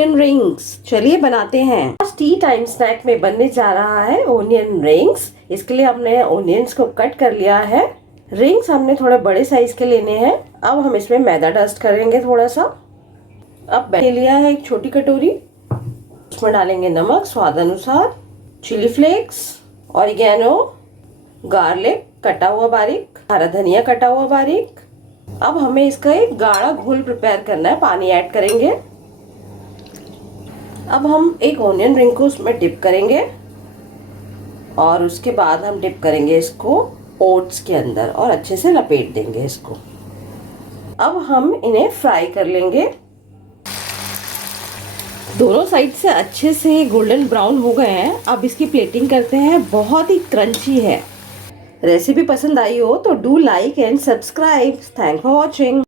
Onion rings, चलिए बनाते हैं। आज टी टाइम स्नैक में बनने जा रहा है ओनियन रिंग्स। इसके लिए हमने ओनियंस को कट कर लिया है। रिंग्स हमने थोड़े बड़े साइज के लेने हैं। अब हम इसमें मैदा डस्ट करेंगे थोड़ा सा। अब ले लिया है एक छोटी कटोरी, उसमें डालेंगे नमक स्वाद अनुसार, चिली फ्लेक्स, ऑरिगेनो, गार्लिक कटा हुआ बारीक, हरा धनिया कटा हुआ बारीक। अब हमें इसका एक गाढ़ा घोल प्रिपेयर करना है। पानी ऐड करेंगे। अब हम एक ओनियन रिंग को उसमें डिप करेंगे और उसके बाद हम डिप करेंगे इसको ओट्स के अंदर और अच्छे से लपेट देंगे इसको। अब हम इन्हें फ्राई कर लेंगे। दोनों साइड से अच्छे से गोल्डन ब्राउन हो गए हैं। अब इसकी प्लेटिंग करते हैं। बहुत ही क्रंची है। रेसिपी पसंद आई हो तो do like and subscribe. Thank for watching.